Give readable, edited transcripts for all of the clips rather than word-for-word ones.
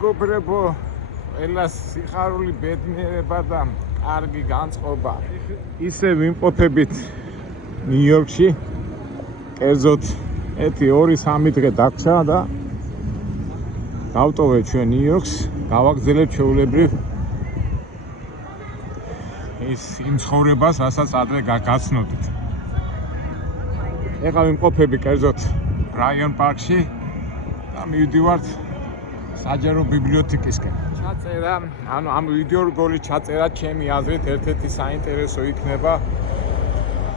მეგობრებო, ყველას სიხარული ბედნიერება და კარგი განწყობა. ისე ვიმყოფებით ნიუ-იორკში. კერძოდ 1-2-3 დღე დაგჭა და დავტოვეთ ჩვენ ნიუ-იორკს, გავაგზავნეთ ჩვეულებრივ ის იმ ცხოვრებას, რასაც ადრე გაცნოდით. ეხლა ვიმყოფები კერძოდ რაიონ პარკში და მივდივართ საჯარო ბიბლიოთეკისკენ. ჩაწერა, ამ ვიდეო რგოლი ჩაწერა ჩემი აზრით ერთ-ერთი საინტერესო იქნება.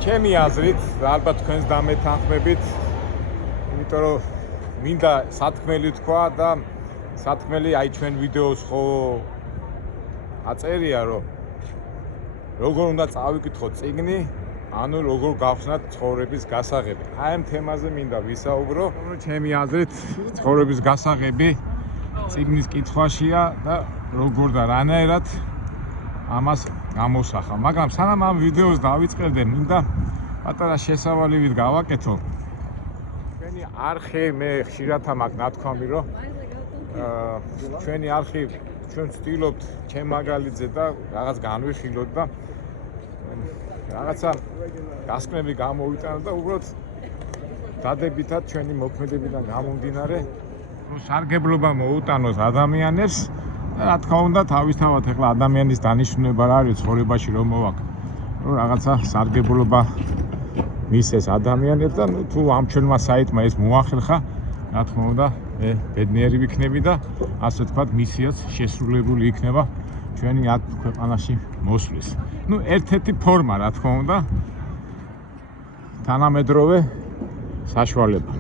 ჩემი აზრით, ალბათ თქვენს დამეთანხმებით, იმიტომ რომ მინდა სათქმელი თქვა და სათქმელი აი ჩვენ ვიდეოს ხო აწერია, რომ როგორ უნდა წავიკითხოთ წიგნი, ანუ როგორ გავხსნათ ცხოვრების გასაღები. აი ამ თემაზე მინდა ვისაუბრო. ჩემი აზრით, ცხოვრების გასაღები წიგნის კითხვაშია და როგორ და რანაირად ამას გამოსახავ. მაგრამ სანამ ამ ვიდეოს დავიწყებდე, მინდა პატარა შესავალივით გავაკეთო. ჩვენი არხი, მე ხშირად მაქვს ნათქვამი, რომ ჩვენი არხი ჩვენ ვცდილობთ ჩემ მაგალითზე და რაღაც განვიხილოთ და რაღაცა დასკვნები გამოვიტანოთ და უბრალოდ დადებითად ჩვენი მოქმედებიდან გამომდინარე სარგებლობა მოუტანოს ადამიანებს და რა თქმა უნდა თავისთავად ეხლა ადამიანის დანიშნულება რა არის ცხოვრებაში რომ მოვაკ რომ რაღაცა სარგებლობა მისცეს ადამიანებს და თუ ამ ჩვენმა საიტმა ეს მოახერხა რა თქმა უნდა მე ბედნიერი ვიქნები და ასე ვთქვათ მისიაც შესრულებული იქნება ჩვენი აქ ქვეყანაში მოსვლის. ნუ ერთ-ერთი ფორმა რა თქმა უნდა თანამედროვე საშუალება.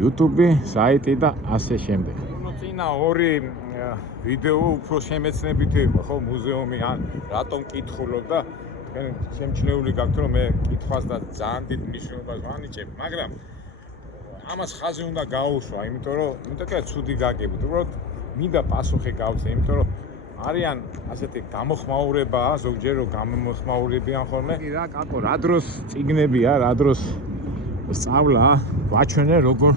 YouTube, საიტი და ასე შემდეგ. წინა ორი ვიდეო უფრო შემეცნებით იყო, ხო, მუზეუმი ან რატომ კითხულობ და თქვენ შემჩნეული გაქვთ, რომ მე კითხვას და ძალიან დიდ მნიშვნელობას ვანიჭებ, მაგრამ ამას ხაზი უნდა გაუშვა, იმიტომ რომ ნუ ცუდი გაგებით, უბრალოდ მინდა პასუხი გავცე, იმიტომ რომ არიან ასეთი გამოხმაურებაა, ზოგჯერ რომ გამოხმაურებიან ხოლმე. რა კაკო, რა დროს წიგნებია, რა დროს სწავლა, ვაჩვენე როგორ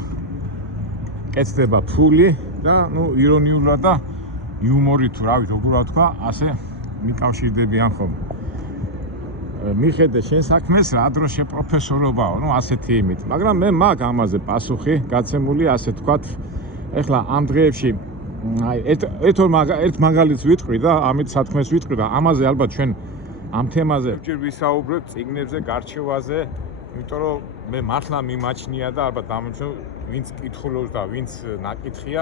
კეთდება ფული და ნუ ირონიულად და იუმორით, რავით, როგორ ვთქვა, ასე მიკავშირდებიან ხოლმე. მიხედე შენ საქმეს, რა დროს შეპროფესორობაო, ნუ ასეთი იმით. მაგრამ მე მაქვს ამაზე პასუხი, გაცემული, ასე ვთქვათ. ეხლა ამ დღეებში აი ერთ მაგალითს ვიტყვი და ამით სათქმეს ვიტყვი და ამაზე ალბათ ჩვენ ამ თემაზე ჯერ ვისაუბრებთ წიგნებზე, გარჩევაზე, იმიტომ რომ მე მართლა მიმაჩნია და ალბათ ამჩვენ ვინც კითხულობს და ვინც ნაკითხია,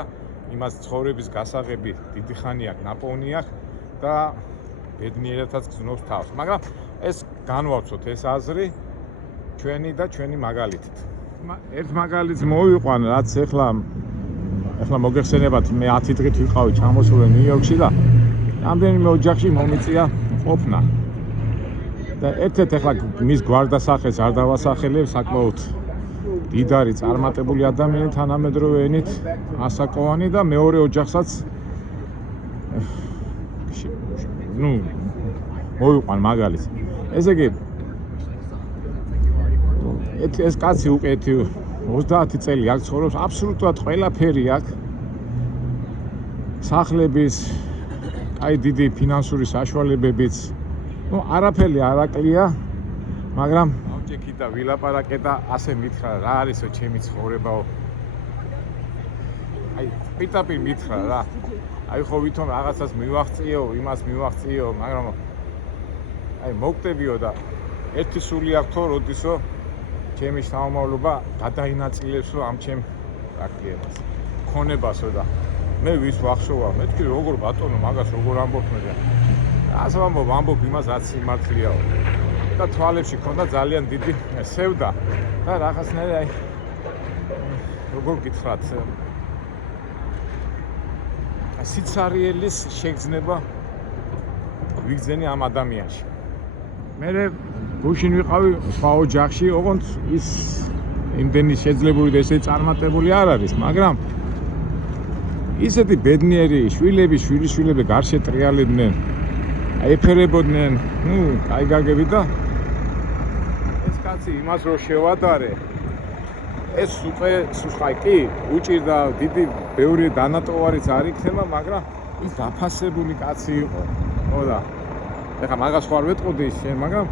იმას ცხოვრების გასაღები დიდი ხანი აქვს, ნაპოვნი აქვს და ბედნიერათაც გზნობს თავს. მაგრამ ეს განვავცოთ ეს აზრი ჩვენი და ჩვენი მაგალითით. ერთ მაგალითს მოვიყვან, რაც ეხლა მოგეხსენებათ, მე 10 დღით ვიყავი ჩამოსული ნიუ-იორკში და რამდენიმე ოჯახში მომიწია ყოფნა. და ერთ-ერთ ეხლა მის გვარდასახელს არ დავასახელებ, საკმაოდ დიდარი წარმატებული ადამიანი თანამედროვე ენით ასაკოვანი და მეორე ოჯახსაც ნუ მოვიყვან მაგალითს. ესე იგი ეს კაცი უკეთი 30 წელი აქ ცხოვრობს, აბსოლუტურად ყველაფერი აქვს. სახლების, აი დიდი ფინანსური საშუალებებიც. ნუ არაფერი არ აკლია, მაგრამ ავჭექი და ვილაპარაკე და ასე მითხრა, რა არისო ჩემი ცხოვრებაო. აი პირდაპირ მითხრა რა. აი ხო ვითომ რაღაცას მივაღწიო, იმას მივაღწიო, მაგრამ აი მოვკდებიო და ერთი სული აქვს თო, როდისო ჩემი შთამომავლობა გადაინაწილებს ამ ჩემ პრაქტიკებას, ქონებასო და მე ვის ვახშოვა, მეთქი როგორ ბატონო მაგას როგორ ამბობ მე და ასე ვამბობ იმას რაც სიმართლეაო და თვალებში ქონდა ძალიან დიდი სევდა და რაღაცნაირი აი როგორ გითხრათ სიცარიელის შეგრძნება ვიგზენი ამ ადამიანში. მე გუშინ ვიყავი სხვა ოჯახში, ოღონდ ის იმდენი შეძლებული და ესე წარმატებული არ არის, მაგრამ ისეთი ბედნიერი შვილიშვილები გარშე ტრიალებდნენ, ეფერებოდნენ, ნუ კაი გაგები და ეს კაცი იმას რო შევადარე, ეს უკვე სულხაი კი უჭირდა დიდი ბევრი დანატოვარიც არ იქნება, მაგრამ ის დაფასებული კაცი იყო. ხო და ეხლა მაგას ხარ ვეტყოდი შენ, მაგრამ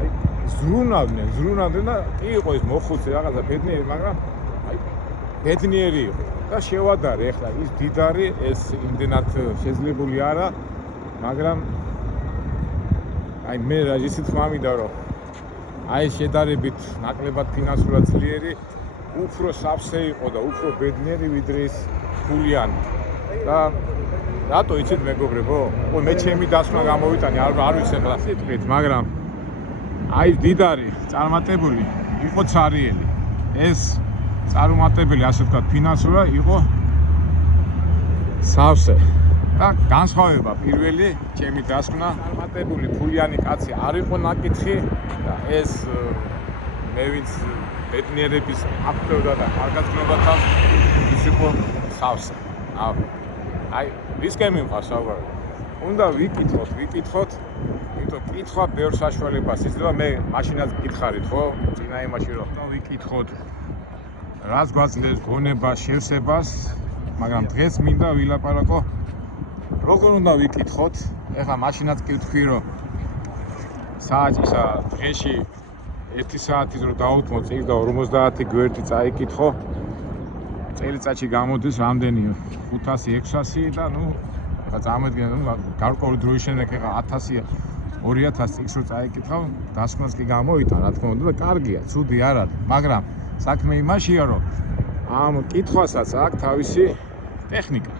აი ზრუნავდნენ და კი იყო ის მოხუცი რაღაცა ბედნიერი, მაგრამ აი ბედნიერი იყო და შევადარე ეხლა ის დიდარი ეს იმდენად შეძლებული არა, მაგრამ აი მე რა ისე თქმა მინდა რომ აი შედარებით ნაკლებად ფინანსურად ძლიერი უფრო სავსე იყო და უფრო ბედნიერი ვიდრე ის ფულიანი და რატო იცით მეგობრებო? მე ჩემი დასკვნა გამოვიტანი, არ ვიცი ახლა სიტყვით, მაგრამ აი დიდარი წარმატებული იყო ცარიელი. ეს წარმატებელი ასე ვთქვათ ფინანსურად იყო სავსე. და განსხვავება პირველი ჩემი დასკვნა, წარმატებული ფულიანი კაცი არ იყო ნაკითხი და ეს მე ვინც ბედნიერების აქტობდა და კარგაცნობათან ის იყო სავსე. აი რისკენ მიმყავს საუბარი. უნდა ვიკითხოთ, იმიტომ კითხვა ბევრ საშუალებას იძლევა. მე მაშინაც გითხარით ხო? წინა იმაში რომ ვიკითხოთ რას გვაძლევს გონება შევსებას, მაგრამ დღეს მინდა ვილაპარაკო როგორ უნდა ვიკითხოთ. ეხლა მაშინაც კი ვთქვი რომ საათისა დღეში 1 საათის რო დავუთმო წիր და 50 გვერდი წაიკითხო. წელიწადში გამოდის რამდენი 500-600 და ნუ ეხლა წამოდგენ გარკვეული დროის შემდეგ ეხლა 1000 2000 წიგნს რო წაიკითხავ, დასკვნას კი გამოვიტან, რა თქმა უნდა და კარგია, ცუდი არ არის, მაგრამ საქმე იმაშია რომ ამ კითხვასაც აქვს თავისი ტექნიკა.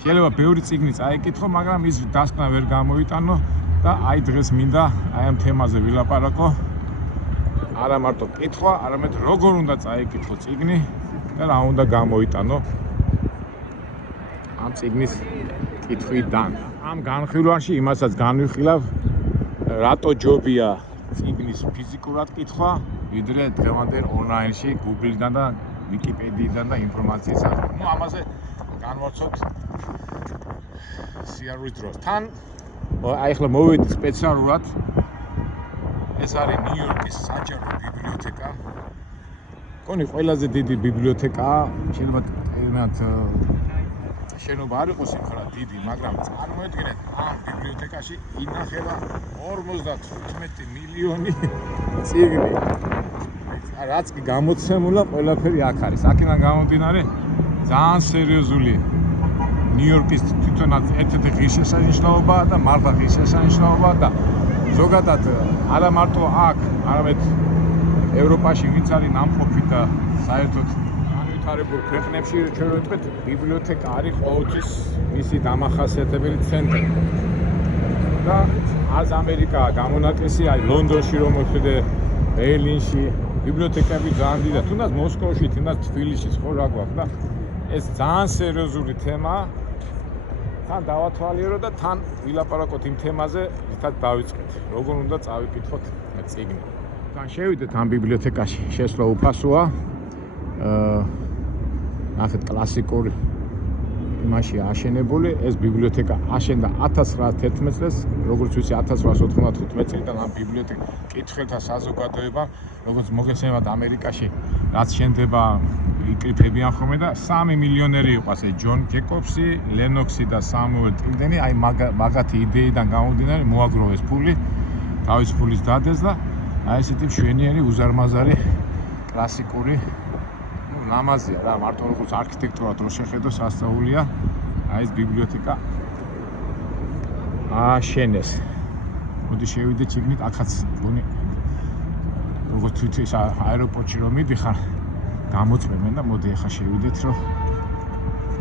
შეიძლება ბევრი წიგნი წაიკითხო, მაგრამ ის დასკვნა ვერ გამოვიტანო და აი დღეს მინდა აი ამ თემაზე ვილაპარაკო. არა მარტო კითხვა, არამედ როგორ უნდა წაიკითხო წიგნი და რა უნდა გამოიტანო ამ წიგნის კითხვიდან. ამ განხილვაში იმასაც განვიხილავ, რატო ჯობია წიგნის ფიზიკურად კითხვა, ვიდრე დღევანდელ ონლაინში Google-დან და Wikipedia-დან და ინფორმაციის აღება. ნუ ამაზე განვაცოთ სიარულის დროს. თან აი ახლა მოვედი სპეციალურად. ეს არის ნიუ-იორკის საჯარო ბიბლიოთეკა. კონი ყველაზე დიდი ბიბლიოთეკაა, შეიძლება ერთად შენობა არ იყოს იმხარა დიდი, მაგრამ წარმოედგინეთ ამ ბიბლიოთეკაში ინახება 55 მილიონი წიგნი. რაც კი გამოცემულა ყველაფერი აქ არის. აქედან გამომდინარე ძალიან სერიოზული ნიუ-იორკის თვითონაც ერთ-ერთი ღირსშესანიშნაობაა და მართლა ღირსშესანიშნაობაა და ზოგადად არა მარტო აქ, არამედ ევროპაში ვინც არის ნამყოფი და საერთოდ განვითარებულ ქვეყნებში ჩვენ ვეთქვით ბიბლიოთეკა არის ყოველთვის მისი დამახასიათებელი ცენტრი. და आज ამერიკა გამონაკლისი არის ლონდონში რომ მოხვიდე, ბერლინში ბიბლიოთეკები ძალიან დიდია, თუნდაც მოსკოვში, თუნდაც თბილისში ხო რა გვაქვს და ეს ძალიან სერიოზული თემაა. თან დავათვალიერო და თან ვილაპარაკოთ იმ თემაზე, რითაც დავიწყეთ. როგორ უნდა წავიკითხოთ წიგნი. თან შევიდეთ ამ ბიბლიოთეკაში, შესვლა უფასოა. ნახეთ კლასიკური იმაში აშენებული, ეს ბიბლიოთეკა აშენდა 1911 წელს, როგორც ვიცი 1895 წლიდან ამ ბიბლიოთეკა კითხველთა საზოგადოება, როგორც მოგესალმებათ ამერიკაში, რაც შენდება იკრიფებიან ხოლმე და 3 მილიონერი იყო ასე ჯონ ჯეკობსი, ლენოქსი და სამუელ ტილდენი, აი მაგათი იდეიდან გამომდინარე მოაგროვეს ფული, თავის ფულის დადეს და აი ესეთი მშვენიერი უზარმაზარი კლასიკური ნამაზია რა, მარტო როგორც არქიტექტურად რო შეხედო სასწაულია, აი ეს ბიბლიოთეკა ააშენეს. მოდი შევიდე ჩიგნით, აქაც გონი როგორც თვითონ ეს აეროპორტში რომ მიდიხარ, გამოწმებენ და მოდი ახლა შევიდეთ, რომ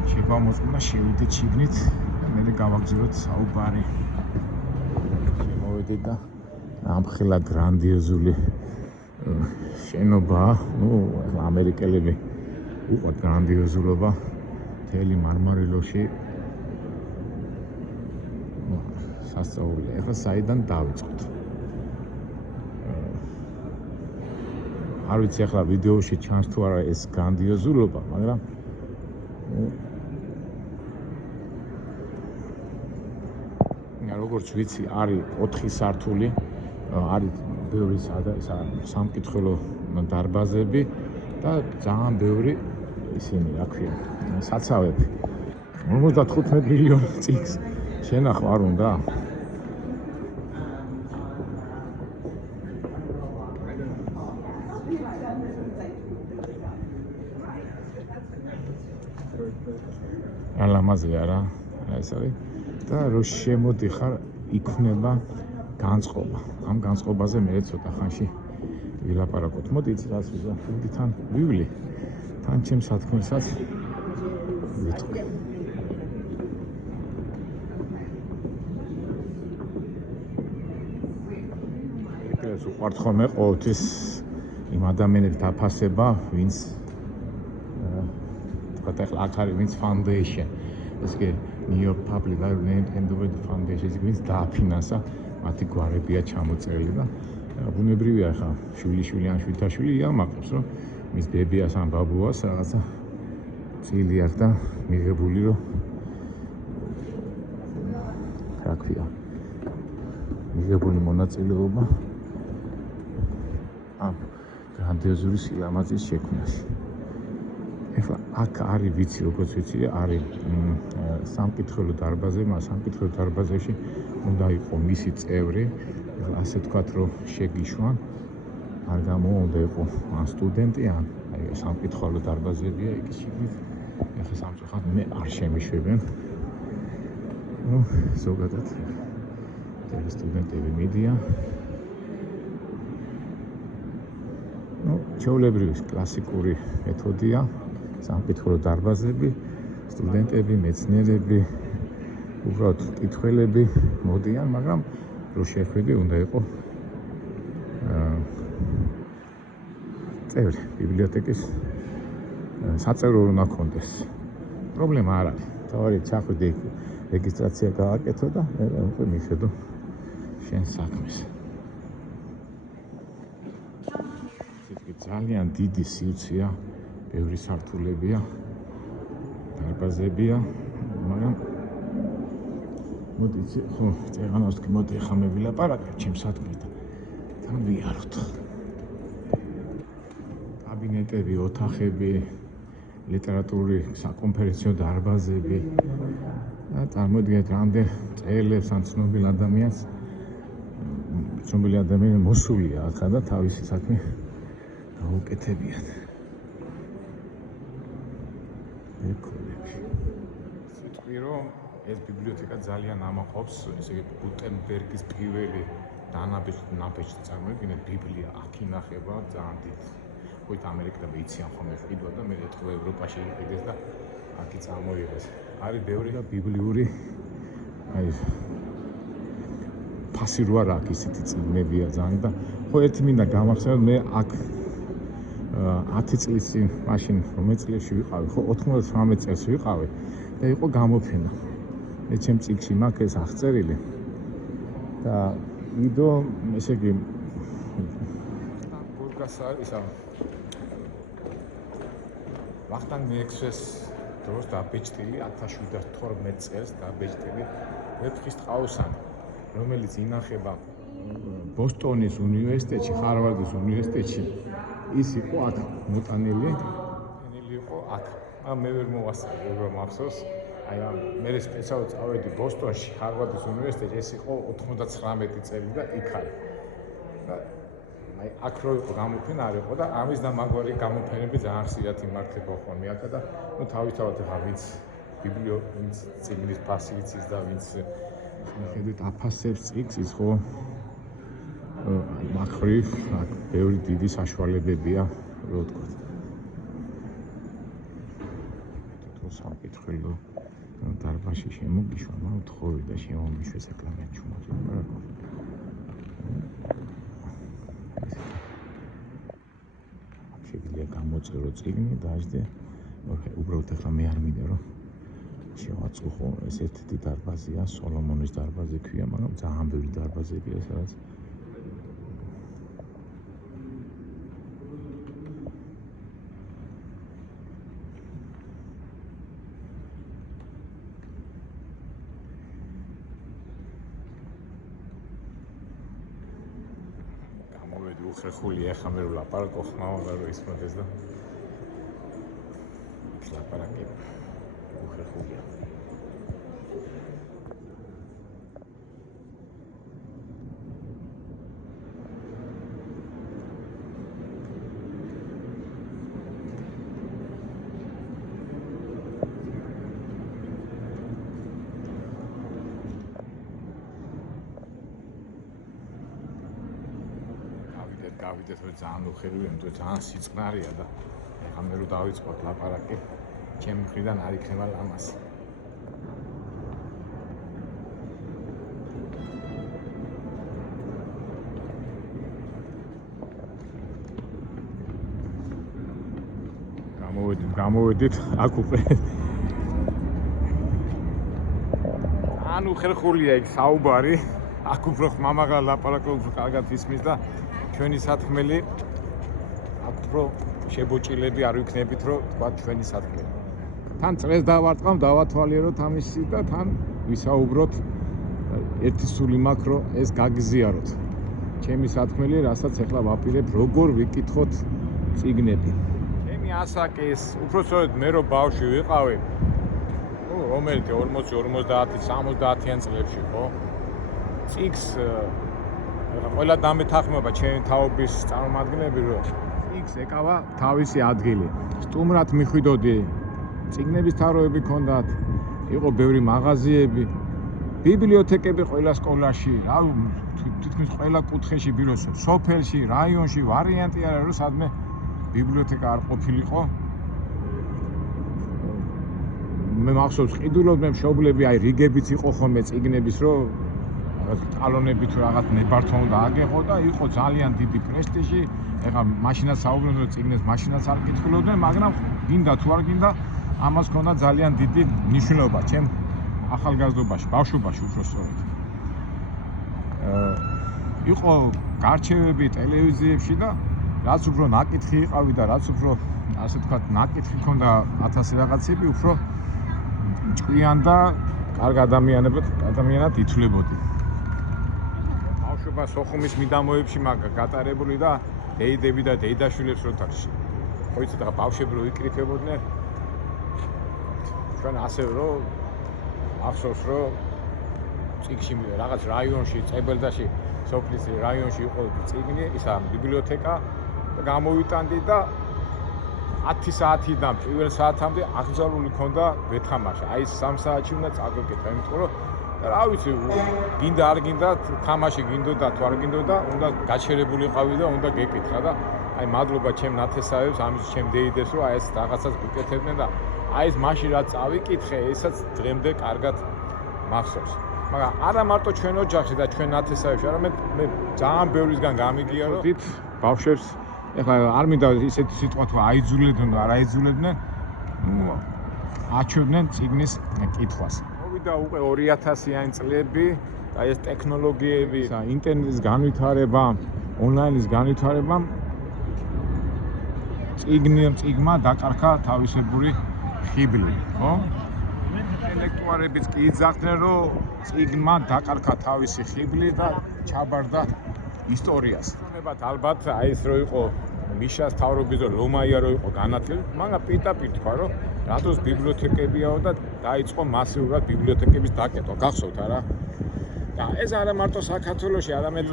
შეგვამოწმდა შევიდე ჩიგნით და მე გავაგზავნოთ საუბარი. შემოვედით და ამხელა გრანდიოზული შენობა, ნუ ამერიკელები იყო გრანდიოზულობა მთელი მარმარილოში. სასწაულია. ეხლა საიდან დავიწყოთ? არ ვიცი ახლა ვიდეოში ჩანს თუ არა ეს გრანდიოზულობა, მაგრამ როგორც ვიცი, არის 4 სართული, არის ბევრი სამკითხველო დარბაზები და ძალიან ბევრი ისინი, რა ქვია, საცავები. 55 მილიონი წიგს შენახვა არ უნდა? ალამაზია რა, ეს არის და რო შემოდიხარ, იქნება განწყობა. ამ განწყობაზე მე ცოტა ხანში ვილაპარაკოთ. მოდი იცი რას ვიზახები თან ვივლი. თან ჩემს სათქმელსაც ვიტყვი. ეს უყვართ ხოლმე ყოველთვის იმ ადამიანებს დაფასება, ვინც ახლა აქ არის ვინც foundation. ეს კი New York Public Endowment Foundation ვინც დააფინანსა, მათი გვარებია ჩამოწერილი და ბუნებრივია ხა შვილი ან შვილთაშვილი იამაყებს, რომ მის ბებიას ან ბაბუას რაღაცა წილი აქვს და მიღებული რომ რა ქვია მიღებული მონაწილეობა ამ გრანდიოზული სილამაზის შექმნაში. ეხლა აქ არის ვიცი როგორც ვიცი არის სამკითხველო დარბაზი, მაგრამ სამკითხველო დარბაზებში უნდა იყო მისი წევრი, ასე ვთქვათ რომ შეგიშვან, არ უნდა იყო ან სტუდენტი ან სამკითხველო დარბაზებია იქ შიგნით. ეხლა სამწუხაროდ მე არ შემიშვებენ. ნუ ზოგადად სტუდენტები მიდიან. ნუ ჩვეულებრივი კლასიკური მეთოდია. სამკითხველო დარბაზები, სტუდენტები, მეცნიერები, უბრალოდ მკითხველები მოდიან, მაგრამ რო შეხვიდი, უნდა იყო წევრი ბიბლიოთეკის საწერო უნდა ქონდეს. პრობლემა არ არის. თავარია ჩახვიდე, რეგისტრაცია გააკეთო და უკვე მიხედო შენ საქმეს. ძალიან დიდი სიუცეა, ბევრი სართულებია, დარბაზებია, მაგრამ მოდი ხო, წეღანავსკი მოდი ახლა მე ვილაპარაკებ ჩემს საქმესთან. თან ვიაროთ. კაბინეტები, ოთახები, ლიტერატურული საკონფერენციო დარბაზები და წარმოიდგინეთ რამდენ წელებს ან ცნობილ ადამიანს მოსულია ახლა და თავისი საქმე გაუკეთებიათ. სიტყვი რომ ეს ბიბლიოთეკა ძალიან ამაყობს, ესე იგი გუტენბერგის პირველი ნაბეჭდი წარმოიდგინეთ, ბიბლია აქ ინახება ძალიან დიდი. ხოით ამერიკელები იციან ხოლმე ყიდვა და მე ეთქვა ევროპაში იყიდეს და აქი წარმოიღეს. არის ბევრი და ბიბლიური აი ფასი რო არ აქვს ისეთი წიგნებია ძალიან და ხო ერთი მინდა გამახსენოთ მე აქ 10 წლის წინ მაშინ რომელ წლებში ვიყავი ხო 99 წელს ვიყავი და იყო გამოფენა მე ჩემ წიგნში მაქვს ეს აღწერილი და იდო ესე იგი ბურგასარისა ვახტანგ მეექვსეს დროს დაბეჭდილი 1712 წელს დაბეჭდილი ვეფხის ტყაოსანი რომელიც ინახება ბოსტონის უნივერსიტეტში, ჰარვარდის უნივერსიტეტში ის იყო აქ მოტანილი იყო აქ. მე ვერ მოვასწრე, როგორ მახსოვს. აი მე სპეციალურად წავედი ბოსტონში, ჰარვარდის უნივერსიტეტში, ეს იყო 99 წელი და იქ არის. და აი აქ რო იყო გამოფენა არ იყო და ამის და მაგვარი გამოფენები ძალიან ხშირად იმართება ხოლმე აქ და ნუ თავისთავად ახლა ვინც ვინც წიგნის ფასი იცის და ვინც მიხედვით აფასებს წიგნს ის ხო მახრივ აქ ბევრი დიდი საშუალებებია რო ვთქვა. თვითონ სამკითხველო დარბაზში შემოგიშვა, მაგრამ თხოვი და შემომიშვეს ეკლამე ჩუმად ვიყარაკო. შეგვიძლია გამოწერო წიგნი დაждე. უბრალოდ ახლა მე არ მინდა რომ შევაწყო ეს ერთი დარბაზია, სოლომონის დარბაზი ქვია, მაგრამ ძალიან ბევრი დარბაზებია სადაც გამოვედი უხერხული ახლა მე ვლაპარაკო ხმავა და რო ისმოდეს და ლაპარაკი უხერხულია. გავიდეთ რომ ძალიან უხერხული, იმიტომ ძალიან სიწყნარია და ეხლა მე რო დავიწყოთ ლაპარაკი, ჩემი მხრიდან არ იქნება ლამაზი. გამოვედით, აქ უკვე ძალიან უხერხულია იქ საუბარი, აქ უფრო ხმამაღლა ლაპარაკი უფრო კარგად ისმის და ჩვენი სათქმელი აქ უფრო შებოჭილები არ ვიქნებით, რომ თქვა ჩვენი სათქმელი. თან წრეს დავარტყამ, დავათვალიეროთ ამისი და თან ვისაუბროთ. ერთი სული მაქვს, რომ ეს გაგზიაროთ. ჩემი სათქმელი, რასაც ახლა ვაპირებ, როგორ ვიკითხოთ წიგნები. ჩემი ასაკის, უпроსოდ მე რო ბავშვი ვიყავი, რომელიც 40, 50, 70-იან წლებში, ხო? წიგს ყველა დამეთანხმება ჩემი თაობის წარმომადგენლები, რომ წიგს ეკავა თავისი ადგილი. სტუმრად მიხვიდოდი, წიგნების თაროები ჰქონდათ, იყო ბევრი მაღაზიები, ბიბლიოთეკები ყველა სკოლაში, თითქმის ყველა კუთხეში, ბიროში, სოფელში, რაიონში, ვარიანტი არა, რომ სადმე ბიბლიოთეკა არ ყოფილიყო. მე მახსოვს, ყიდულობდნენ მშობლები, აი რიგებიც იყო ხოლმე წიგნების, რომ ტალონებით რაღაც ნებართვა უნდა აგეყო და იყო ძალიან დიდი პრესტიჟი. ეხლა მაშინაც საუბრობდნენ, რომ წიგნებს მაშინაც არ კითხულობდნენ, მაგრამ გინდა თუ არ გინდა, ამას ჰქონდა ძალიან დიდი მნიშვნელობა ჩემ ახალგაზრდობაში, ბავშვობაში უпроსტოდ. იყო გარჩევები ტელევიზიებში და რაც უფრო ნაკითხი იყავი და რაც უფრო ასე ვთქვათ, ნაკითხი ჰქონდა 1000 რაღაცები, უფრო ჭკვიან და კარგ ადამიანად ითვლებოდი. ბავშვობა სოხუმის მიდამოებში მაგა გატარებული და დეიდები და დეიდაშვილებს რო თაქში. ხო იცით რა ბავშვები რო იკრიფებოდნენ. ჩვენ ასე რომ ახსოვს რომ წიგში რაღაც რაიონში, წებელდაში, სოფლის რაიონში იყო წიგნი, ისა ბიბლიოთეკა და გამოვიტანდი და 10 საათიდან პირველ საათამდე აღზარული ქონდა ვეთამაშა. აი 3 საათში უნდა წაგვეკითხა, იმიტომ რომ რა ვიცი, გინდა არ გინდა, თამაში გინდოდა თუ არ გინდოდა, უნდა გაჩერებული ყავი და უნდა გეკითხა და აი მადლობა ჩემ ნათესავებს, ამის ჩემ დეიდეს, რომ აი ეს რაღაცას გიკეთებდნენ და აი ეს მაშინ რაც წავიკითხე, ესაც დღემდე კარგად მახსოვს. მაგრამ არა მარტო ჩვენ ოჯახში და ჩვენ ნათესავებში, არამედ მე ძალიან ბევრისგან გამიგია, რომ ბავშვებს ეხლა არ მინდა ისეთი სიტყვა თუ აიძულებდნენ და არ აიძულებდნენ, აჩვენდნენ წიგნის კითხვას. მოვიდა უკვე 2000-იანი წლები და ეს ტექნოლოგიები, ინტერნეტის განვითარება, ონლაინის განვითარება წიგნმა დაკარგა თავისებური ხიბლი, ხო? ინტელექტუალებიც კი იძახდნენ, რომ წიგნმა დაკარგა თავისი ხიბლი და ჩაბარდა ისტორიას. ალბათ აი ეს რო იყო მიშას თავრობის და ლომაია რო იყო განათლებული, მაგრამ პირდაპირ თქვა, რომ რატოს ბიბლიოთეკებიაო და დაიწყო მასიურად ბიბლიოთეკების დაკეტვა. გახსოვთ არა? და ეს არა მარტო საქართველოში, არამედ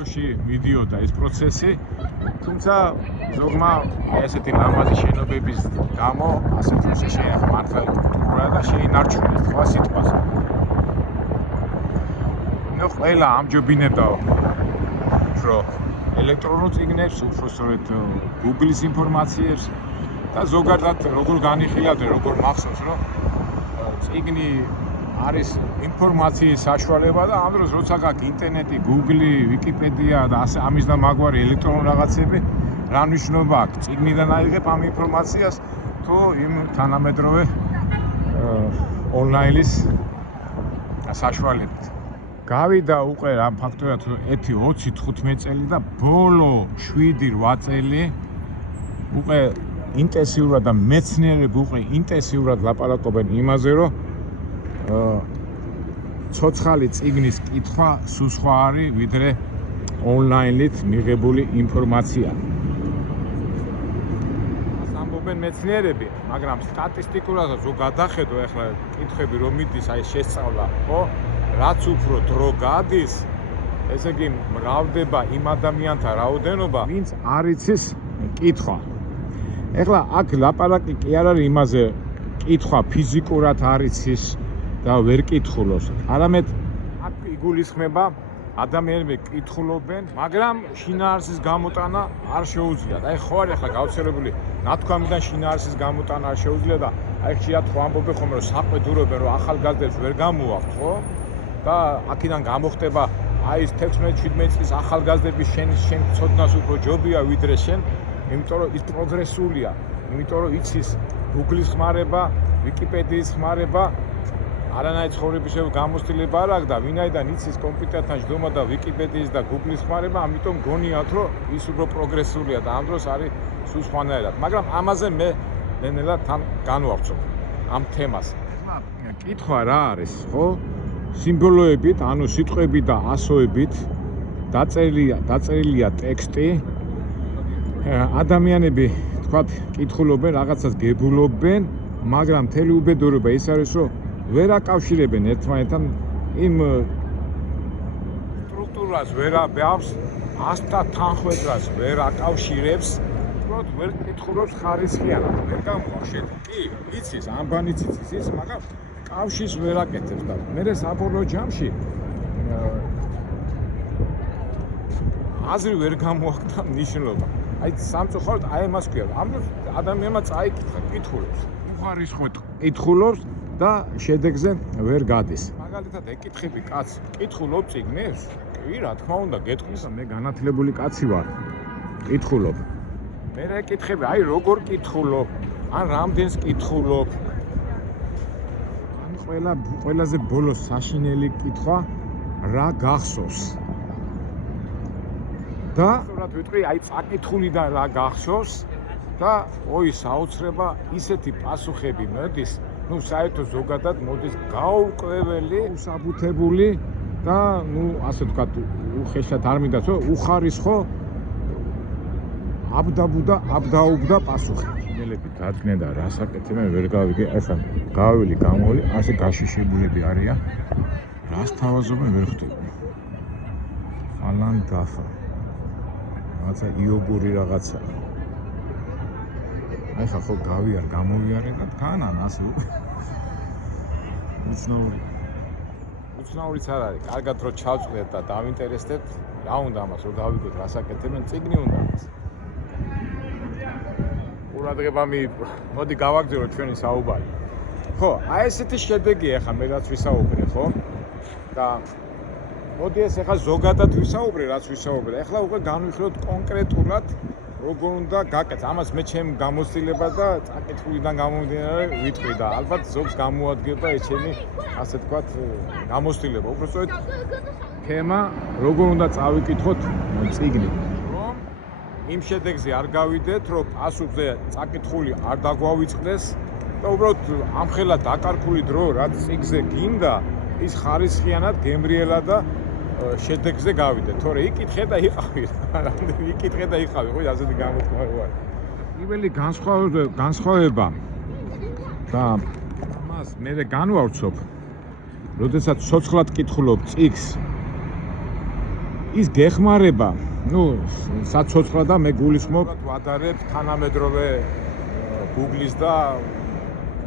მიდიოდა ეს პროცესი, თუმცა ზოგმა ესეთი ლამაზი შენობების გამო ასეთ პროცესში შეეხა მართალი კულტურა და შეინარჩუნეს თქვა სიტყვას. ნუ ყველა ამჯობინებდა რომ ელექტრონულ წიგნებს, უпроსტოდ Google-ის ინფორმაციებს და ზოგადად როგორ განიხილავდნენ, როგორ მახსოვს, რომ წიგნი არის ინფორმაციის საშუალება და ამ დროს როცა გაქვს ინტერნეტი, Google, Wikipedia და ასე ამის და მაგვარი ელექტრონულ რაღაცები, რა მნიშვნელობა აქვს წიგნიდან აიღებ ამ ინფორმაციას თუ იმ თანამედროვე ონლაინის საშუალებით. გავიდა უკვე რა ფაქტორად 1-20-15 წელი და ბოლო 7-8 წელი უკვე ინტენსიურად და მეცნიერები უკვე ინტენსიურად ლაპარაკობენ იმაზე, რომ ცოცხალი წიგნის კითხვა სულ სხვა არის, ვიდრე ონლაინით მიღებული ინფორმაცია. კითხულობენ მეცნიერები, მაგრამ სტატისტიკურადაც რო გადახედო ახლა კითხები რომ მიდის აი შესწავლა, ხო? რაც უფრო დრო გადის, ესე იგი მრავლდება იმ ადამიანთა რაოდენობა, ვინც არ იცის კითხვა. ეხლა აქ ლაპარაკი კი არ არის იმაზე, კითხვა ფიზიკურად არ იცის და ვერ კითხულობს, არამედ აქ იგულისხმება ადამიანები კითხულობენ, მაგრამ შინაარსის გამოტანა არ შეუძლიათ. აი ხო არის ახლა გავრცელებული ნათქვამიდან შინაარსის გამოტანა არ შეუძლია და აი ხშირად ხო ამბობენ ხოლმე რომ საყვედურობენ რომ ახალგაზრდებს ვერ გამოაქვთ, ხო? და აქედან გამოხდება აი ეს 16-17 წლის ახალგაზრდები შენ ცოდნას უფრო ჯობია ვიდრე შენ, იმიტომ რომ ის პროგრესულია, იმიტომ რომ იცის Google-ის ხმარება, Wikipedიის ხმარება, არანაირი ცხოვრების გამოცდილება არ აქვს და ვინაიდან იცის კომპიუტერთან ჯდომა და Wikipedიის და Google-ის ხმარება, ამიტომ გონიათ რომ ის უფრო პროგრესულია და ამ დროს არის სულ სხვანაირად. მაგრამ ამაზე მე ნელა თან განვავრცობ ამ თემას. კითხვა რა არის, ხო? სიმბოლოებით, ანუ სიტყვებით და ასოებით დაწერილია ტექსტი. ადამიანები, თქვათ, კითხულობენ, რაღაცას გებულობენ, მაგრამ მთელი უბედურება ის არის, რომ ვერ აკავშირებენ ერთმანეთთან იმ სტრუქტურას ვერ აბავს, ასთა თანხმედრას ვერ აკავშირებს, უბრალოდ ვერ კითხულობს ხარისხიანად, ვერ გამოახშეთ. კი, იცის, ამბანიც იცის, მაგრამ კავშირს ვერ აკეთებს და მე საბოლოო ჯამში აზრი ვერ გამოაქვს მნიშვნელობა. აი სამწუხაროდ აი ამას ქვია. ამ ადამიანმა წაიკითხა, კითხულობს. უხარისხოდ კითხულობს და შედეგზე ვერ გადის. მაგალითად ეკითხები კაცს, კითხულობ წიგნებს? კი, რა თქმა უნდა, გეტყვის, მე განათლებული კაცი ვარ. კითხულობ. მე ეკითხები, აი როგორ კითხულობ? ან რამდენს კითხულობ? ყველაზე ბოლოს საშინელი კითხვა რა გახსოვს? და სწორად ვიტყვი, აი წაკითხულიდან რა გახსოვს და ой საოცრება ისეთი პასუხები მოდის, ну საერთოდ ზოგადად მოდის გაურკვეველი, უსაბუთებული და ну ასე ვთქვათ, უხეშად არ მინდა, რომ უხარისხო აბდაუბდა პასუხი. ნელები დადგნენ და რასაკეთებ მე ვერ გავიგე, ახლა გაველი გამოვი, ასე გაშიშებულები არიან. რას თავაზობენ ვერ ხვდები. ფალანგაფა. რაღაცა იოგური რაღაცა. აი ხა ხო გავიარ, გამოვიარე და тканან ასე. უცნაურიც არ არის. კარგად რო ჩავწყვეტ და დავინტერესდებთ, რა უნდა ამას რო გავიგოთ, რასაკეთებენ, წიგნი უნდა ამას. ყურადღება მოდი გავაგზავნოთ ჩვენი საუბარი. ხო, აი ესეთი შედეგია ახლა მე რაც ვისაუბრე, ხო? და მოდი ეს ახლა ზოგადად ვისაუბრე, რაც ვისაუბრე. ახლა უკვე განვიხილოთ კონკრეტულად როგორ უნდა გაკეთდეს. ამას მე ჩემ გამოცდილება და წაკითხულიდან გამომდინარე ვიტყვი და ალბათ ზოგს გამოადგება ეს ჩემი ასე ვთქვათ გამოცდილება. უბრალოდ თემა როგორ უნდა წავიკითხოთ წიგნი. იმ შედეგზე არ გავიდეთ, რომ პასუხზე წაკითხული არ დაგვავიწყდეს და უბრალოდ ამხელა დაკარგული დრო, რაც წიგნზე გინდა, ის ხარისხიანად გემრიელა და შედეგზე გავიდეთ. თორე იკითხე და იყავი. რამდენი იკითხე და იყავი, ხო, ასეთი გამოთქმა ვარ. პირველი განსხვავება და ამას მე განვავრცობ, როდესაც ცოცხლად კითხულობ წიგნს, ის გეხმარება ну, საცოცხლა და მე გულისხმობ ვადარებ თანამედროვე Google-ის და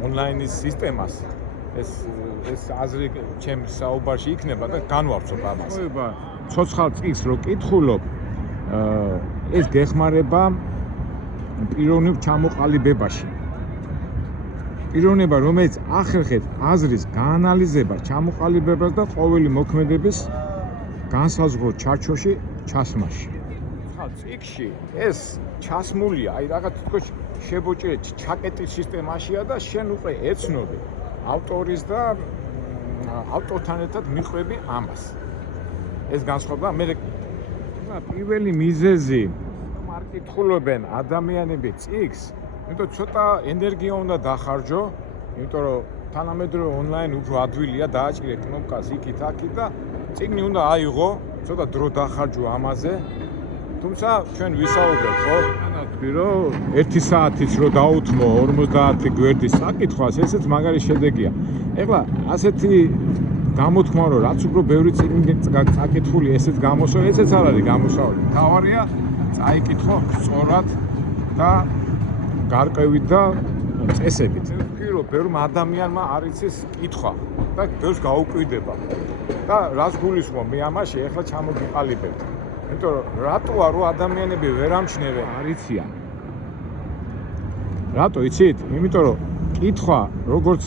ონლაინის სისტემას. ეს აზრი ჩემ საუბარში იქნება და განვავრცობ ამას. ცოცხალ წიგნს რო კითხულობ, ეს გეხმარება პიროვნულ ჩამოყალიბებაში. პიროვნება, რომელიც ახერხებს აზრის გაანალიზებას, ჩამოყალიბებას და ყოველი მოქმედების განსაზღვრო ჩარჩოში ჩასმაში. წიგნში ეს ჩასმულია, აი რაღაც თქო შებოჭრეთ ჩაკეტის სისტემაშია და შენ უკვე ეცნობი ავტორის და ავტორთან ერთად მიყვები ამას. ეს განსხვავება მე პირველი მიზეზი არ კითხულობენ ადამიანები წიგნს, იმიტომ ცოტა ენერგია უნდა დახარჯო, იმიტომ რომ თანამედროვე ონლაინ უფრო ადვილია, დააჭირე კნოპკას იქით-აქით და წიგნი უნდა აიღო, ცოტა დრო დახარჯო ამაზე. თუმცა ჩვენ ვისაუბრებთ, ხო? რომ 1 საათიც რო დაუთმო 50 გვერდის საკითხვას, ესეც მაგარი შედეგია. ეხლა ასეთი გამოთქმა რომ რაც უფრო ბევრი წიგნი წაკითხული, ესეც გამოსო, ესეც არ არის გამოსავალი. თავარია წაიკითხო სწორად და გარკვევით და წესებით. ვფიქრი რომ ბევრ ადამიანმა არ იცის კითხვა და ბევრს გაუკვირდება. და რას გულისხმობ მე ამაში, ეხლა ჩამოგიყალიბებთ. იმიტომ რომ რატოა რომ ადამიანები ვერ ამჩნევენ არიციან. რატო იცით? იმიტომ რომ კითხვა როგორც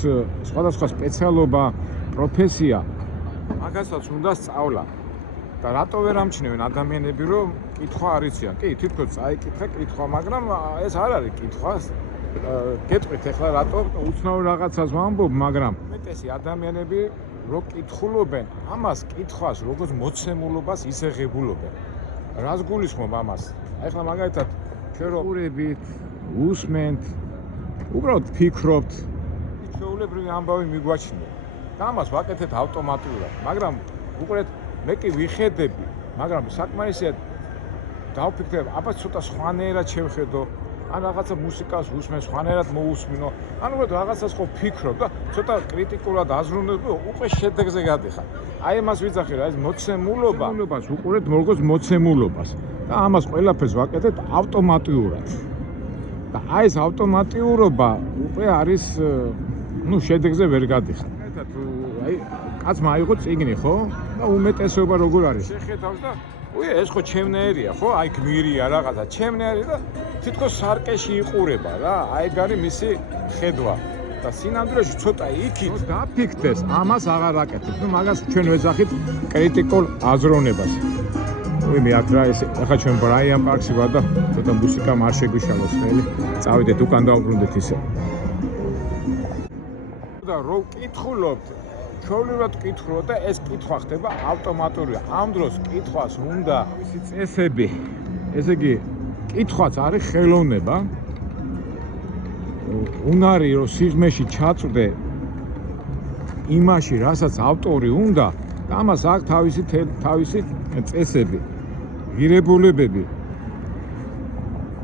სხვადასხვა სპეციალობა, პროფესია, მაგასაც უნდა სწავლა. და რატო ვერ ამჩნევენ ადამიანები რომ კითხვა არიციან? კი, თითქოს წაიკითხა კითხვა, მაგრამ ეს არ არის კითხვა. გეტყვით ახლა რატო უცნაურ რაღაცას ვამბობ, მაგრამ მეტესი ადამიანები რო კითხულობენ, ამას კითხვას როგორც მოცემულობას ისეღებულობენ. რას გულისხმობ ამას? ახლა მაგალითად ჩვენ რო ყურებით, უსმენთ, უბრალოდ ფიქრობთ, ჩვეულებრივი ამბავი მიგვაჩნია. და ამას ვაკეთებთ ავტომატურად, მაგრამ უყურეთ, მე კი ვიხედები, მაგრამ საკმარისია დავფიქრებ, აბა ცოტა სხვანაირად შევხედო, ან რაღაცა მუსიკას ვუსმენ, სხვანაირად მოусმინო, ან უბრალოდ რაღაცას ხო ვფიქრობ და ცოტა კრიტიკულად აზროვნებ და უკვე შედეგზე გადიხარ. აი ამას ვიძახი რა, ეს მოცემულობას უყურეთ როგორც მოცემულობას და ამას ყველაფერს ვაკეთებ ავტომატურად. და აი ეს ავტომატიურობა უკვე არის შედეგზე ვერ გადიხარ. აი კაცმა აიღო წიგნი, ხო? და უმეტესობა როგორ არის? შეხედავს და ეს ხო ჩემნაირია, ხო? აი გმირია რაღაცა, ჩემნაირი და თითქოს სარკეში იყურება რა. აი გარი მისი ხედვა. და სინამდვილეში ცოტა იქით დაფიქრდეს, ამას აღარ აკეთებ. ნუ მაგას ჩვენ ვეძახით კრიტიკულ აზროვნებას. მე აქ რა ეს ახლა ჩვენ ბრაიან პარკში ვარ და ცოტა მუსიკა არ შეგვიშალოს ხელი. წავიდეთ უკან დავბრუნდეთ ისე. და რო ვკითხულობთ, ჩვეულებრივად ვკითხულობთ და ეს კითხვა ხდება ავტომატურად. ამ დროს კითხვას უნდა წესები. ესე იგი, კითხვაც არის ხელოვნება. უნარი რომ სიღრმეში ჩაწვდე იმაში, რასაც ავტორი უნდა, და ამას აქვს თავისი წესები, ღირებულებები.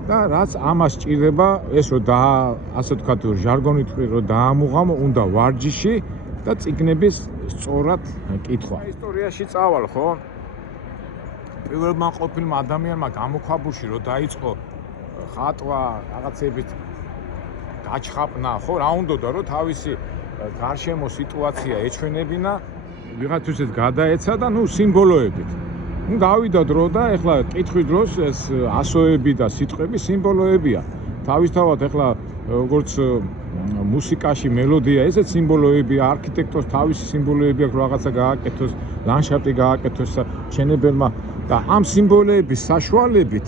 და რაც ამას სჭირდება, ეს რომ ასე ვთქვათ, ჟარგონით რომ დაამუღამო, უნდა ვარჯიში და წიგნების სწორად კითხვა. ისტორიაში წავალ, ხო? პირველმა ყოფილმა ადამიანმა გამოქვაბულში რომ დაიწყო ხატვა, რაღაცებით გაჩხაპნა, ხო, რა უნდოდა რომ თავისი გარშემო სიტუაცია ეჩვენებინა, ვიღაცისთვის გადაეცა და სიმბოლოებით. დავიდა დრო და ეხლა კითხვის დროს ეს ასოები და სიტყვები სიმბოლოებია. თავისთავად ეხლა როგორც მუსიკაში მელოდია, ესეც სიმბოლოებია, არქიტექტორს თავისი სიმბოლოები აქვს, რაღაცა გააკეთოს, ლანდშაფტი გააკეთოს ჩვენებელმა და ამ სიმბოლოების საშუალებით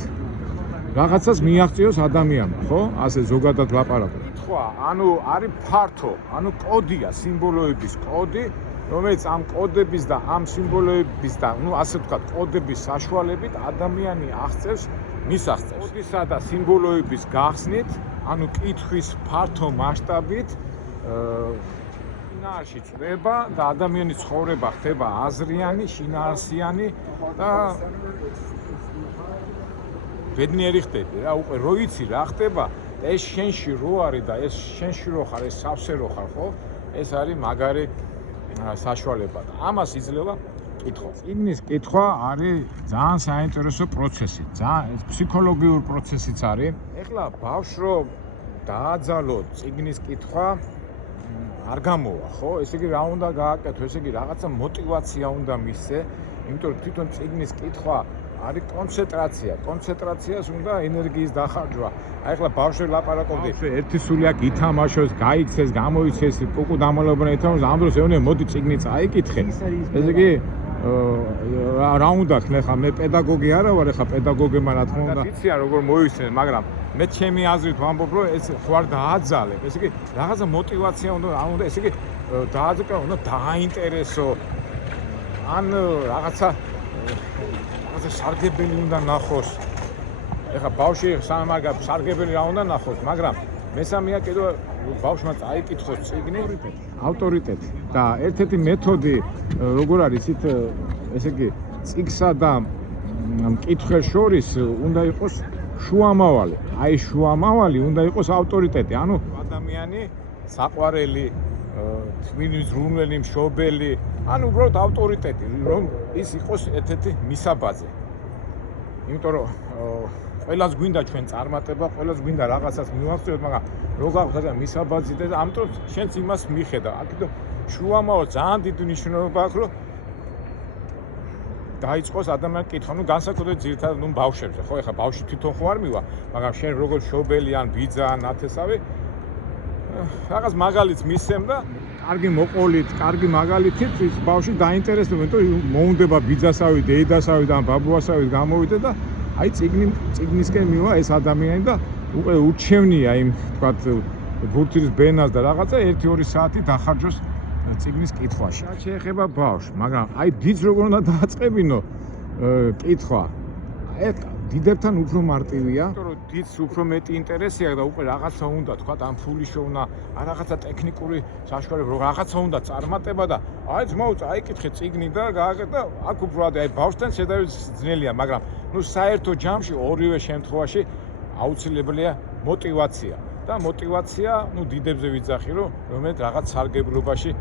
რაღაცას მიაღწიოს ადამიანმა, ხო? ასე ზოგადად ლაპარაკობ. კითხვა, არის ფართო, კოდია, სიმბოლოების კოდი, რომელიც ამ კოდების და ამ სიმბოლოების და ასე ვთქვათ, კოდების საშუალებით ადამიანი აღწევს მისაღწევს. კოდისა და სიმბოლოების გახსნით, კითხვის ფართო მასშტაბით შინაარსი წვება და ადამიანის ცხოვრება ხდება აზრიანი, შინაარსიანი და ბედნიერი ხდები რა, უკვე რო იცი რა ხდება, ეს შენში რო არის და ეს შენში რო ხარ, ეს სავსე რო ხარ, ხო? ეს არის მაგარი საშუალება და ამას იძლევა კითხვა. წიგნის კითხვა არის ძალიან საინტერესო პროცესი, ძალიან ფსიქოლოგიური პროცესიც არის. ეხლა ბავშვს რო დააძალო წიგნის კითხვა არ გამოვა, ხო? ესე იგი რა უნდა გააკეთო, ესე იგი რაღაცა мотиваცია უნდა მისცე, იმიტომ რომ თვითონ წიგნის კითხვა არის კონცენტრაცია. კონცენტრაციას უნდა ენერგიის დახარჯვა. აი ახლა ბავშვი ლაპარაკობდი, ერთი სული აქ ითამაშოს, გაიქცეს, გამოიცეს, კუკუ დამალობნა ითამაშოს, ამ დროს ეუბნება, მოდი წიგნი წაიკითხე. ესე იგი რა უნდა ხნე ხა მე პედაგოგი არა ვარ, ხა პედაგოგებმა რა თქმა უნდა იციან როგორ მოიხსენ, მაგრამ მე ჩემი აზრით ვამბობ, რომ ეს ხო არ დააძალე. ესე იგი რაღაცა мотиваცია უნდა, ესე იგი დააძალე, უნდა დააინტერესო. ან რაღაცა სარგებელი უნდა ნახოს. ეხლა ბავშვი სამაგა სარგებელი რა უნდა ნახოს, მაგრამ მესამეა კიდევ ბავშვმა წაიკითხოს წიგნი, ავტორიტეტი და ერთ-ერთი მეთოდი როგორ არის იცით, ესე იგი წიგსა და მკითხველს შორის უნდა იყოს შუამავალი. აი შუამავალი უნდა იყოს ავტორიტეტი. ანუ ადამიანი საყვარელი, თვითონ ზრუნველი, მშობელი, ანუ უბრალოდ ავტორიტეტი, რომ ის იყოს ერთ-ერთი მისაბაძე. იმიტომ რომ ყველას გვინდა ჩვენ წარმატება, ყველას გვინდა რაღაცას მივახციოთ, მაგრამ რო გავხდა მისაბაძე და ამიტომ შენც იმას მიხედა. აქედო შუამავალ ძალიან დიდი მნიშვნელობა აქვს, რომ დაიწყოს ადამიანს კითხვა, ნუ განსაკუთრებით ძირითადად ნუ ბავშვებზე, ხო, ეხლა ბავშვი თვითონ ხო არ მივა, მაგრამ შენ როგორც მშობელი ან ბიძა ან ნათესავი რაღაც მაგალითს მისცემ და კარგი მოყოლით, კარგი მაგალითით ის ბავშვი დაინტერესდება, იმიტომ რომ მოუნდება ბიძასავით, დედასავით ან ბაბუასავით გამოვიდე და აი წიგნისკენ მივა ეს ადამიანი და უკვე ურჩევნია იმ თქვათ ბურთის ბენას და რაღაცა 1-2 საათი დახარჯოს წიგნის კითხვაში. რა შეეხება ბავშვს, მაგრამ აი დიდს როგორ უნდა დააწყებინო კითხვა. აი დიდებთან უფრო მარტივია, იმიტომ რომ დიდს უფრო მეტი ინტერესი აქვს და უკვე რაღაცა უნდა, თქვათ ამ ფული შეუნა, ან რაღაცა ტექნიკური საშუალება, რომ რაღაცა უნდა წარმატება და აი ძმაუც აიკითხე წიგნი და გააკეთე და აქ უფრო აი ბავშვთან შედარებით ძნელია, მაგრამ ნუ საერთო ჯამში ორივე შემთხვევაში აუცილებელია мотивация და мотивация ნუ დიდებზე ვიძახი, რომ რომელიც რაღაც სარგებლობაში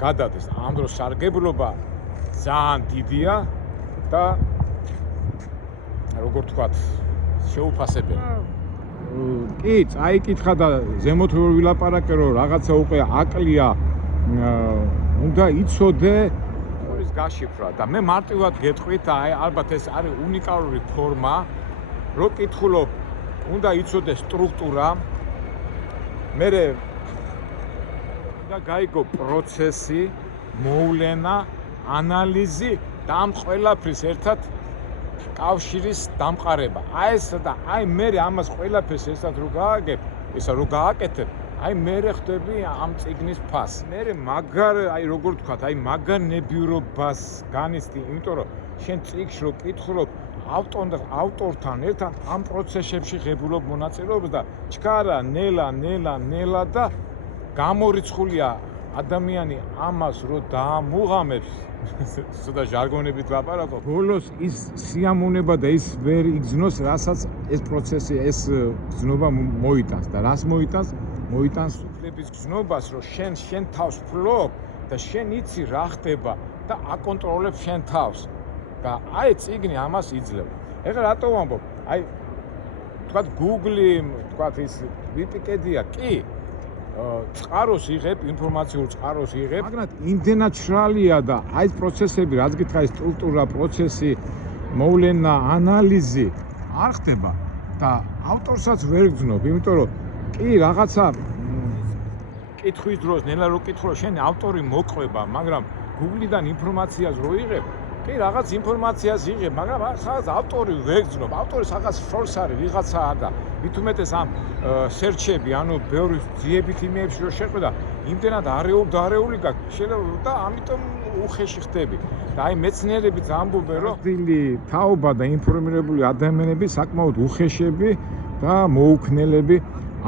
გადადეს. ამ დროს სარგებლობა ძალიან დიდია და როგორ თქვათ, შეუფასებელი. კი, წაიკითხა და ზემოთ ვერ ვილაპარაკე, რომ რაღაცა უკვე აკლია, უნდა იცოდე ის გაშიფრვა და მე მარტივად გეტყვით, აი ალბათ ეს არის უნიკალური ფორმა, რომ კითხულობ, უნდა იცოდე სტრუქტურა, მე და გაიგო პროცესი, მოვლენა, ანალიზი და ამ ყველაფრის ერთად კავშირის დამყარება. აი ეს და აი მე ამას ყველაფერს ერთად რო გააგებ, ისა რო გააკეთებ, აი მე ხდები ამ წიგნის ფასი. მე მაგარ, აი როგორ თქვათ, აი მაგარ ნებიურობას განიცდი, იმიტომ რომ შენ წიგნში რო კითხულობ, ავტორთან ერთად ამ პროცესებში ღებულობ მონაწილეობას და ჩქარა ნელა და გამორიცხულია ადამიანი ამას რო დაამუღამებს, ცოტა ჟარგონებით ლაპარაკობ. ბოლოს ის სიამოვნება და ის ვერ იგზნოს, რასაც ეს პროცესი, ეს გზნობა მოიტანს და რას მოიტანს? მოიტანს უფლების გზნობას, რომ შენ თავს ფლობ და შენ იცი რა ხდება და აკონტროლებ შენ თავს. და აი წიგნი ამას იძლევა. ეხლა რატო ვამბობ? აი თქვათ Google-ი, თქვათ ის Wikipedia კი წყაროს იღებ, ინფორმაციულ წყაროს იღებ, მაგრამ იმდენად შრალია და აი ეს პროცესები, რაც გითხრა, ეს სტრუქტურა, პროცესი, მოვლენა, ანალიზი არ ხდება და ავტორსაც ვერ გძნობ, იმიტომ რომ კი რაღაცა კითხვის დროს ნელა რო კითხო, შენ ავტორი მოყვება, მაგრამ Google-დან ინფორმაციას რო იღებ, კი რაღაც ინფორმაციას იღებ, მაგრამ სადაც ავტორი ვერ გძნობ, ავტორი რაღაც შორს არის, ვიღაცაა და მით უმეტეს ამ სერჩები, ანუ ბევრი ძიებით იმეებში რო შეყვება, იმდენად არეული გაქვს, შეიძლება და ამიტომ უხეში ხდები. და აი მეცნიერებიც ამბობენ, რომ დილი თაობა და ინფორმირებული ადამიანები საკმაოდ უხეშები და მოუქნელები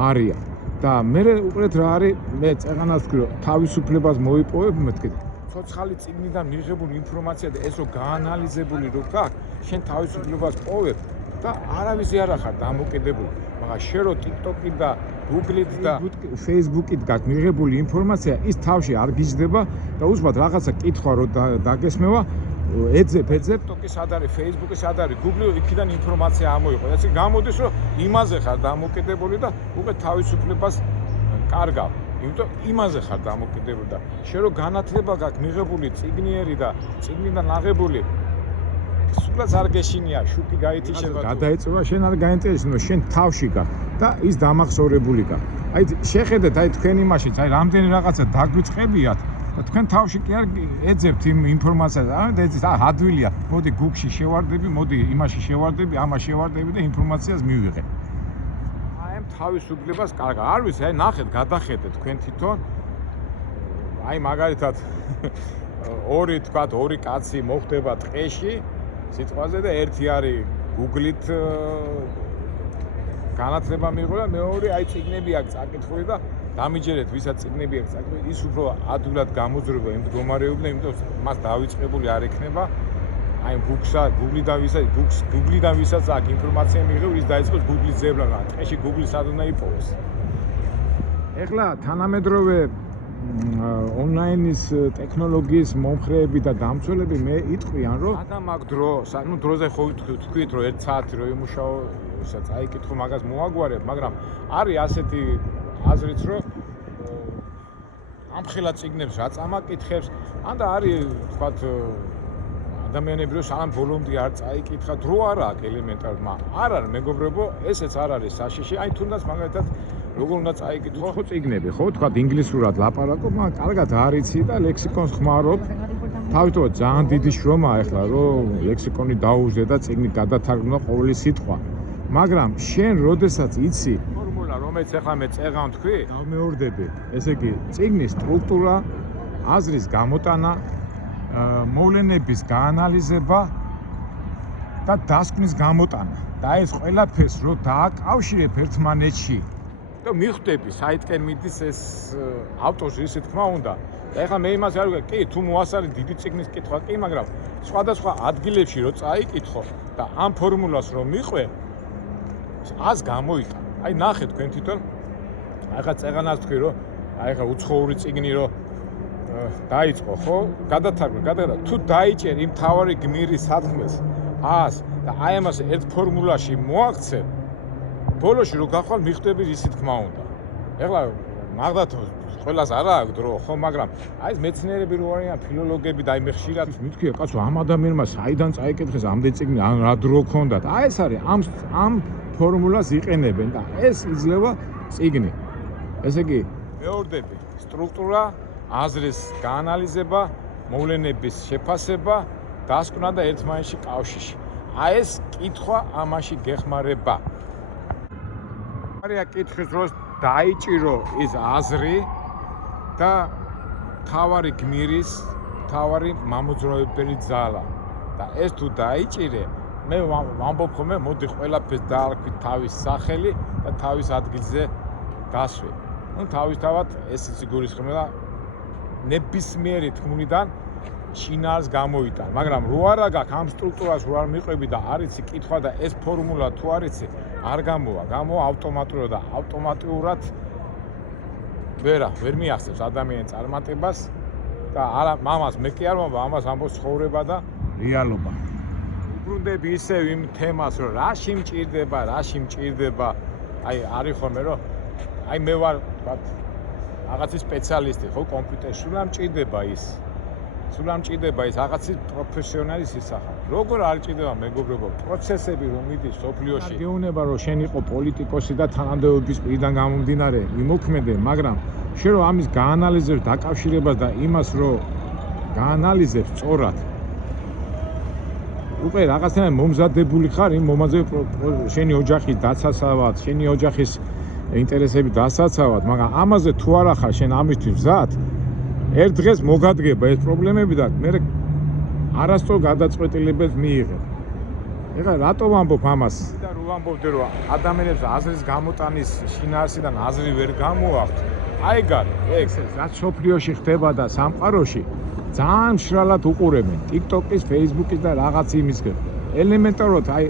არიან. და მე უყურეთ რა არის, მე წეღანას ვქრო, თავისუფლებას მოიპოვებ, მეთქი ცოცხალი წიგნიდან მიღებული ინფორმაცია და ეს რო გაანალიზებული რო გაქვს, შენ თავისუფლებას პოვებ და არავის არ ახარ დამოკიდებული. მაგრამ შენ რო TikTok-ით და Google-ით და Facebook-ით გაქვს მიღებული ინფორმაცია, ის თავში არ გიждდება და უცბად რაღაცა კითხვა რო დაგესმევა, ეძებ, TikTok-ი სად არის, Facebook-ი სად არის, Google-ი იქიდან ინფორმაცია ამოიღო. ესე გამოდის, რომ იმაზე ხარ დამოკიდებული და უკვე თავისუფლებას კარგავ. იმიტომ იმაზე ხარ დამოკიდებული და შენ რო განათლება გაქვს მიღებული წიგნიერი და წიგნიდან აღებული სულაც არ გეშინია, შუქი გაითიშება. გადაეწევა, შენ არ გაინტერესებს, შენ თავში გაქვს და ის დამახსოვრებული გაქვს. აი შეხედეთ, აი თქვენ იმაშიც, აი რამდენი რაღაცა დაგვიწყებიათ და თქვენ თავში კი არ ეძებთ იმ ინფორმაციას. არა და ეძებთ, ადვილია, მოდი Google-ში შევარდები, მოდი იმაში შევარდები, ამას შევარდები და ინფორმაციას მივიღებ. თავისუფლებას კარგა. არ ვიცი, აი ნახეთ, გადახედეთ თქვენ თვითონ. აი მაგალითად ორი კაცი მოხდება ტყეში სიტყვაზე და ერთი არის Google-ით განათლება მიიღო და მეორე აი წიგნები აქვს წაკითხული და დამიჯერეთ, ვისაც წიგნები აქვს წაკითხული, ის უფრო ადვილად გამოძრება იმ მდგომარეობიდან, იმიტომ მას დავიწყებული არ ექნება აი Google-დან ვისაც აქ ინფორმაცია მიიღო, ის დაიწყოს Google-ის ძებნა, ტყეში Google სად უნდა იპოვოს. ეხლა თანამედროვე ონლაინის ტექნოლოგიის მომხრეები და დამცველები მე იტყვიან, რომ ადამ აქ დროზე ხო თქვით, რომ 1 საათი რო იმუშაო, ისა წაიკითხო მაგას მოაგვარებ, მაგრამ არის ასეთი აზრიც, რომ ამხელა წიგნებს რა წამაკითხებს, ან და არის თქვათ ადამიანები რომ სანამ ბოლომდე არ წაიკითხა, დრო არ აქვს ელემენტარულად, არ არის მეგობრებო, ესეც არ არის საშიში, აი თუნდაც მაგალითად როგორ უნდა წაიკითხო ხო წიგნები, ხო თქვათ ინგლისურად ლაპარაკობ, მაგრამ კარგად არ იცი და ლექსიკონს ხმარობ. თავისთავად ძალიან დიდი შრომაა ახლა რომ ლექსიკონი დაუჟდე და წიგნი გადათარგმნო ყოველი სიტყვა. მაგრამ შენ როდესაც იცი ფორმულა რომელიც ახლა მე წეღან თქვი, დავმეორდები. ესე იგი, წიგნის სტრუქტურა, აზრის გამოტანა, მოვლენების გაანალიზება და დასკვნის გამოტანა. და ეს ყველაფერს რო დააკავშირებ ერთმანეთში და მიხვდები საითკენ მიდის ეს ავტორს ისე თქმა უნდა. და ეხლა მე იმას არ ვიგე, კი, თუ მოასწარი დიდი წიგნის კითხვა, კი, მაგრამ სხვადასხვა ადგილებში რო წაიკითხო და ამ ფორმულას რო მიყვე, ას გამოიტან. აი ნახე თქვენ თვითონ, ახლა წეღანას თქვი რომ აი ახლა უცხოური წიგნი რო დაიწყო, ხო? გადათარგმნე, თუ დაიჭერ იმ თავარი გმირის საქმეს, ას და აი ამას ერთ ფორმულაში მოაქცე, ბოლოში რო გახვალ მიხვდები ისი თქმა უნდა. ეხლა მაგდათ ყველას არა აქვს დრო, ხო, მაგრამ აი ეს მეცნიერები რო არიან, ფილოლოგები და აი მე ხშირად მithქვია, კაცო, ამ ადამიანმა საიდან წაიკითხეს ამდენ წიგნი, ან რა დრო ქონდათ. აი ეს არის ამ ფორმულას იყენებენ და ეს იძლევა წიგნი. ესე იგი, მეორდები, სტრუქტურა, აზრის გაანალიზება, მოვლენების შეფასება, დასკვნა და ერთმანეთში კავშირი. აი ეს კითხვა ამაში გეხმარება. არია კითხვის დროს დაიჭირო ის აზრი და თავარი გმირის, თავარი მამოძრავებელი ძალა. და ეს თუ დაიჭირე, მე ვამბობ ხოლმე, მოდი ყველაფერს დაარქვით თავის სახელი და თავის ადგილზე გასვი. ნუ თავისთავად ესეც იგულისხმება ნებისმიერი თქმულიდან შინაარს გამოიტან, მაგრამ რო არა გაქვს ამ სტრუქტურას რო არ მიყვები და არ იცი კითხვა და ეს ფორმულა თუ არ იცი, არ გამოვა, ავტომატურად და ავტომატურად ვერ მიახსენებს ადამიანის წარმატებას და არა მამას მე კი არ მომბა, ამას ამბობს ცხოვრება და რეალობა. უბრუნდები ისევ იმ თემას, რომ რაში მჭირდება, აი არის ხოლმე რომ აი მე ვარ ვთქვათ რაღაცის სპეციალისტი, ხო, კომპიუტერში, სულ ამჭირდება ის რაღაცის პროფესიონალის ისახა. როგორ არ ჭირდება მეგობრებო, პროცესები რომ მიდის სოფლიოში. გეუბნება რომ შენ იყო პოლიტიკოსი და თანამდებობის პირიდან გამომდინარე იმოქმედე, მაგრამ შენ რომ ამის გაანალიზებს დაკავშირებას და იმას რომ გაანალიზებს სწორად უკვე რაღაცნაირად მომზადებული ხარ იმ მომაძებ შენი ოჯახის დაცასავად, შენი ოჯახის ინტერესები დასაცავად, მაგრამ ამაზე თუ არა ხარ შენ ამისთვის მზად, ერთ დღეს მოგადგება ეს პრობლემები და მე არასწორ გადაწყვეტილებებს მიიღებ. ეხლა რატო ვამბობ ამას? და რო ვამბობდი რომ ადამიანებს აზრის გამოტანის შინაარსიდან აზრი ვერ გამოაქვთ, აი გარი, ეს რაც სოფლიოში ხდება და სამყაროში ძალიან მშრალად უყურებენ TikTok-ის, Facebook-ის და რაღაც იმის ელემენტარულად აი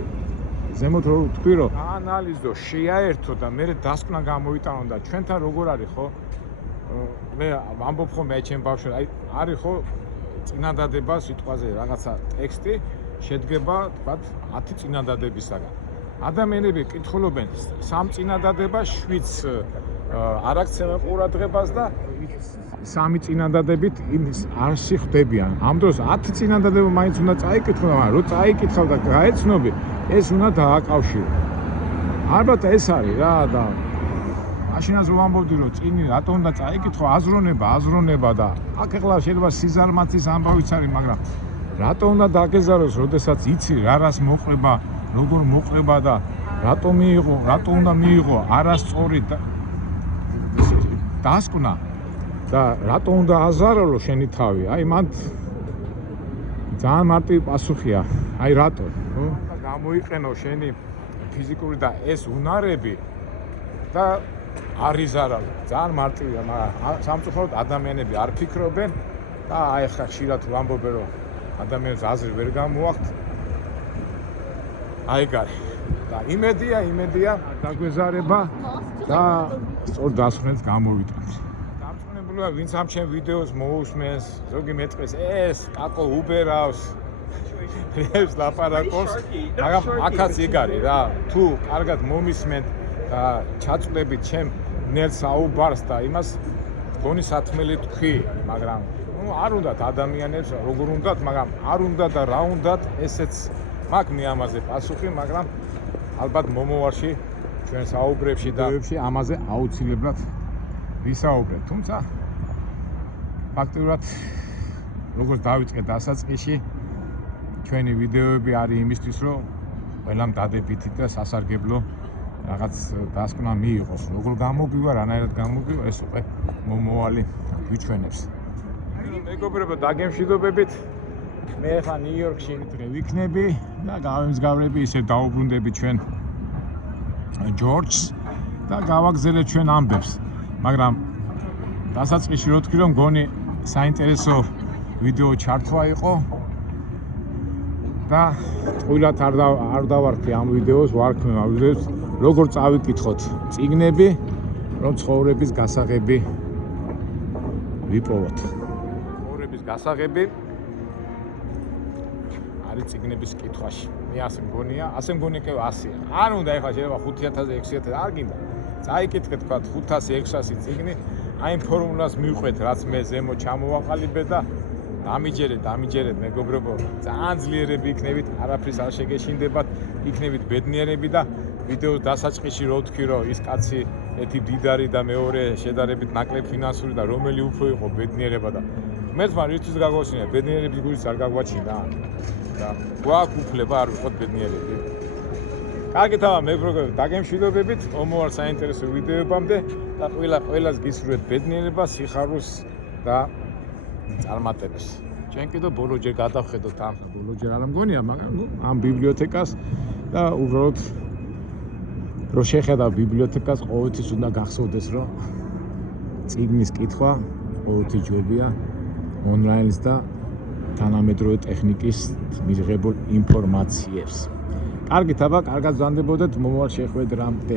ზემოთ რო თქვი რომ აანალიზო, შეაერთო და მე დასკვნა გამოიტანო და ჩვენთან როგორ არის ხო? მე ვამბობ ხოლმე ჩემ ბავშვებს, აი არის ხო წინადადება სიტყვაზე რაღაცა ტექსტი შედგება, თქვათ 10 წინადადებისაგან. ადამიანები კითხულობენ სამ წინადადებას 7 არ აქცევენ ყურადღებას და სამი წინადადებით არ სიხდებიან. ამ დროს 10 წინადადება მაინც უნდა წაიკითხო, მაგრამ რო წაიკითხავ და გაეცნობი, ეს უნდა დააკავშირო. ალბათ ეს არის რა და მაშინაც რომ ვამბობდი რომ წინი რატო უნდა წაიკითხო, აზროვნება და აქ ახლა შეიძლება სიზარმაცის ამბავიც არის, მაგრამ რატო უნდა დაგეზაროს, როდესაც იცი რა რას მოყვება, როგორ მოყვება და რატო უნდა მიიღო არასწორი დასკვნა და რატო უნდა აზარულო შენი თავი? აი მან ძალიან მარტივი პასუხია. აი რატო? ხო? გამოიყენო შენი ფიზიკური და ეს უნარები და არ იზარავ. ძალიან მარტივია, მაგრამ სამწუხაროდ ადამიანები არ ფიქრობენ და აი ხა ხშირად ვამბობენ რომ ადამიანს აზრი ვერ გამოაქვთ. აი გარი. და იმედია დაგვეზარება და სწორ დასვენებს გამოვიტანთ. დამწუნებულია ვინც ამ ჩემ ვიდეოს მოусმენს, ზოგი მეტყვის ეს კაკო უბერავს. ეს ლაპარაკობს, მაგრამ აქაც იგარი რა. თუ კარგად მომისმენთ და ჩაწვდებით ჩემ ნელ საუბარს და იმას გონი სათმელი თქვი, მაგრამ არ უნდათ ადამიანებს როგორ უნდათ, მაგრამ არ უნდა და რა უნდათ, ესეც მაქვს მე ამაზე პასუხი, მაგრამ ალბათ მომავალში ჩვენ საუბრებში და ამაზე აუცილებლად ვისაუბრებთ. თუმცა ფაქტობრივად როგორც დავიწყე დასაწყისში, ჩვენი ვიდეოები არის იმისთვის, რომ ყველამ დადებითი და სასარგებლო რაღაც დასკვნა მიიღოს. როგორ გამოგვივა, რანაირად გამოგვივა, ეს უკვე მომავალი გვიჩვენებს. მეგობრებო, დაგემშვიდობებით. მე ხა ნიუ-იორკში ვიქნები და გავემსგავრები, ისე დაუბრუნდები ჩვენ ჯორჯს და გავაგზავნეთ ჩვენ ამბებს. მაგრამ დასაწყისში რო თქვი, რომ გონი საინტერესო ვიდეო ჩართვა იყო და ტყუილად არ დავარქი ამ ვიდეოს, ვარქმევ ამ ვიდეოს, როგორ წავიკითხოთ წიგნები, რომ ცხოვრების გასაღები ვიპოვოთ. ცხოვრების გასაღები არის წიგნების კითხვაში. მე ასე მგონია, ასე მგონია კი 100-ია. არ უნდა ეხლა შეიძლება 5000-ზე 6000-ზე არ გინდა. წაიკითხეთ თქვა 500-600 წიგნი, აი იმ ფორმულას მივყვეთ, რაც მე ზემო ჩამოვაყალიბე და დამიჯერეთ მეგობრებო, ძალიან ძლიერები იქნებით, არაფრის არ შეგეშინდებათ, იქნებით ბედნიერები და ვიდეოს დასაწყისში რო ვთქვი, რომ ის კაცი ერთი მდიდარი და მეორე შედარებით ნაკლებ ფინანსური და რომელი უფრო იყო ბედნიერება და მეც მარ ისთვის გაგვაჩინა ბედნიერების გულს არ გაგვაჩინა და გვაქვს უფლება არ ვიყოთ ბედნიერები. კარგით ამა მეგობრებო, დაგემშვიდობებით მომავალ საინტერესო ვიდეოებამდე და ყველას გისურვებთ ბედნიერებას, სიხარულს და წარმატებას. ჩვენ კიდევ ბოლოჯერ გადავხედოთ ამ ბოლოჯერ არ მგონია, მაგრამ ამ ბიბლიოთეკას და უბრალოდ რო შეხედავ ბიბლიოთეკას, ყოველთვის უნდა გახსოვდეს, რომ წიგნის კითხვა ყოველთვის ჯობია ონლაინის და თანამედროვე ტექნიკის მიღებულ ინფორმაციებს. კარგით აბა, კარგად ვზანდებოდეთ მომავალ შეხვედრამდე.